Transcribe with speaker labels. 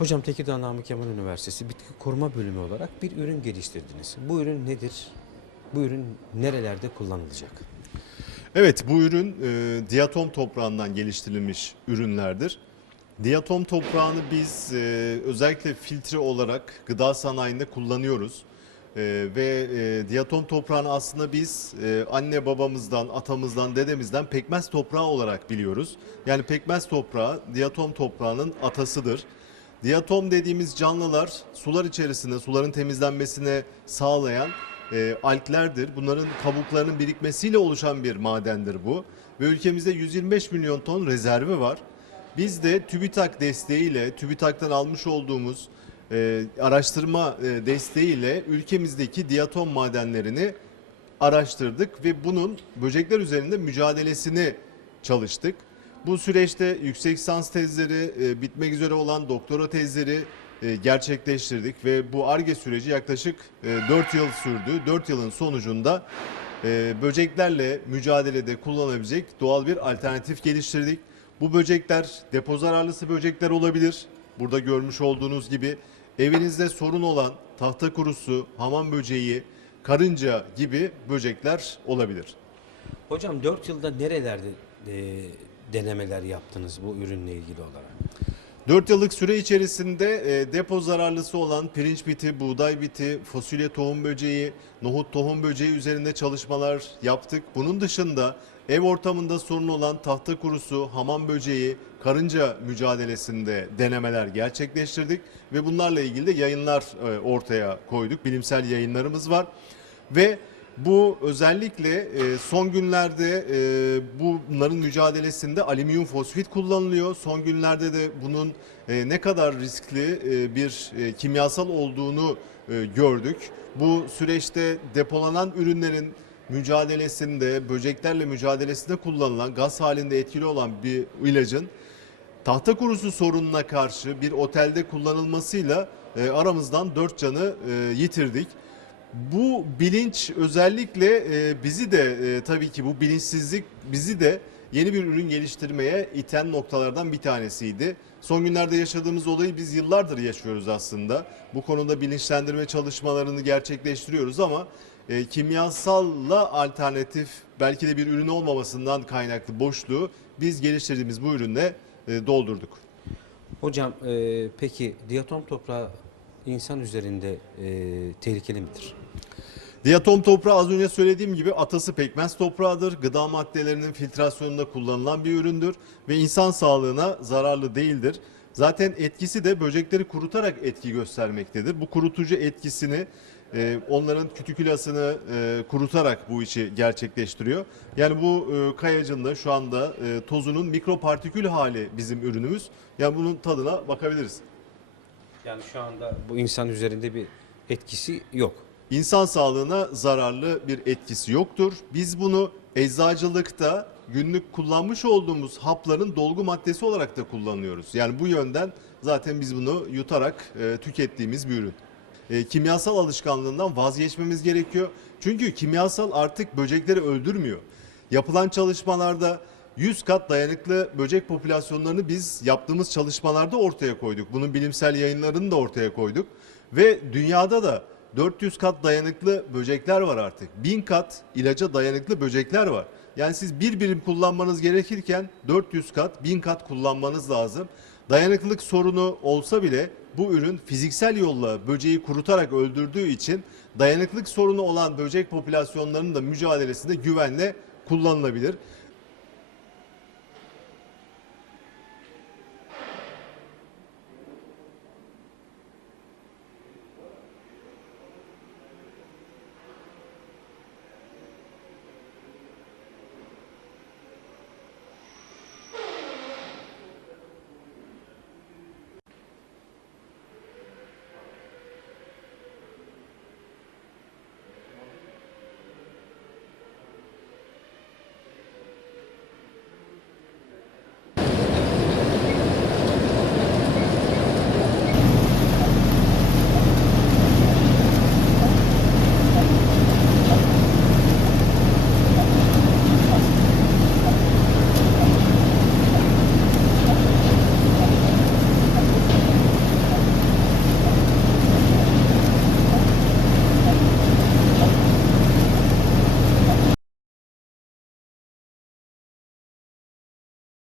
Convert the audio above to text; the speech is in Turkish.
Speaker 1: Hocam Tekirdağ Namık Kemal Üniversitesi Bitki Koruma Bölümü olarak bir ürün geliştirdiniz. Bu ürün nedir? Bu ürün nerelerde kullanılacak?
Speaker 2: Evet bu ürün e, diatom toprağından geliştirilmiş ürünlerdir. Diatom toprağını biz e, özellikle filtre olarak gıda sanayinde kullanıyoruz. E, ve e, diatom toprağını aslında biz e, anne babamızdan, atamızdan, dedemizden pekmez toprağı olarak biliyoruz. Yani pekmez toprağı diatom toprağının atasıdır. Diatom dediğimiz canlılar sular içerisinde suların temizlenmesine sağlayan e, alglerdir. Bunların kabuklarının birikmesiyle oluşan bir madendir bu. Ve ülkemizde 125 milyon ton rezervi var. Biz de TÜBİTAK desteğiyle, TÜBİTAK'tan almış olduğumuz e, araştırma e, desteğiyle ülkemizdeki diatom madenlerini araştırdık ve bunun böcekler üzerinde mücadelesini çalıştık. Bu süreçte yüksek lisans tezleri, e, bitmek üzere olan doktora tezleri e, gerçekleştirdik ve bu ARGE süreci yaklaşık e, 4 yıl sürdü. 4 yılın sonucunda e, böceklerle mücadelede kullanabilecek doğal bir alternatif geliştirdik. Bu böcekler depo zararlısı böcekler olabilir. Burada görmüş olduğunuz gibi evinizde sorun olan tahta kurusu, hamam böceği, karınca gibi böcekler olabilir.
Speaker 1: Hocam 4 yılda nerelerde e, denemeler yaptınız bu ürünle ilgili olarak?
Speaker 2: 4 yıllık süre içerisinde e, depo zararlısı olan pirinç biti, buğday biti, fasulye tohum böceği, nohut tohum böceği üzerinde çalışmalar yaptık. Bunun dışında ev ortamında sorun olan tahta kurusu, hamam böceği, karınca mücadelesinde denemeler gerçekleştirdik ve bunlarla ilgili de yayınlar e, ortaya koyduk. Bilimsel yayınlarımız var ve bu özellikle e, son günlerde e, bunların mücadelesinde alüminyum fosfit kullanılıyor. Son günlerde de bunun e, ne kadar riskli e, bir e, kimyasal olduğunu e, gördük. Bu süreçte depolanan ürünlerin mücadelesinde, böceklerle mücadelesinde kullanılan gaz halinde etkili olan bir ilacın tahta kurusu sorununa karşı bir otelde kullanılmasıyla e, aramızdan dört canı e, yitirdik. Bu bilinç özellikle e, bizi de e, tabii ki bu bilinçsizlik bizi de yeni bir ürün geliştirmeye iten noktalardan bir tanesiydi. Son günlerde yaşadığımız olayı biz yıllardır yaşıyoruz aslında. Bu konuda bilinçlendirme çalışmalarını gerçekleştiriyoruz ama e, kimyasalla alternatif belki de bir ürün olmamasından kaynaklı boşluğu biz geliştirdiğimiz bu ürünle e, doldurduk.
Speaker 1: Hocam e, peki diatom toprağı insan üzerinde e, tehlikeli midir?
Speaker 2: Diatom toprağı az önce söylediğim gibi atası pekmez toprağıdır. Gıda maddelerinin filtrasyonunda kullanılan bir üründür ve insan sağlığına zararlı değildir. Zaten etkisi de böcekleri kurutarak etki göstermektedir. Bu kurutucu etkisini e, onların kütükülasını e, kurutarak bu işi gerçekleştiriyor. Yani bu e, kayacın da şu anda e, tozunun mikropartikül hali bizim ürünümüz. Yani bunun tadına bakabiliriz.
Speaker 1: Yani şu anda bu insan üzerinde bir etkisi yok.
Speaker 2: İnsan sağlığına zararlı bir etkisi yoktur. Biz bunu eczacılıkta günlük kullanmış olduğumuz hapların dolgu maddesi olarak da kullanıyoruz. Yani bu yönden zaten biz bunu yutarak e, tükettiğimiz bir ürün. E, kimyasal alışkanlığından vazgeçmemiz gerekiyor. Çünkü kimyasal artık böcekleri öldürmüyor. Yapılan çalışmalarda 100 kat dayanıklı böcek popülasyonlarını biz yaptığımız çalışmalarda ortaya koyduk. Bunun bilimsel yayınlarını da ortaya koyduk. Ve dünyada da 400 kat dayanıklı böcekler var artık. 1000 kat ilaca dayanıklı böcekler var. Yani siz bir birim kullanmanız gerekirken 400 kat, 1000 kat kullanmanız lazım. Dayanıklılık sorunu olsa bile bu ürün fiziksel yolla böceği kurutarak öldürdüğü için dayanıklılık sorunu olan böcek popülasyonlarının da mücadelesinde güvenle kullanılabilir.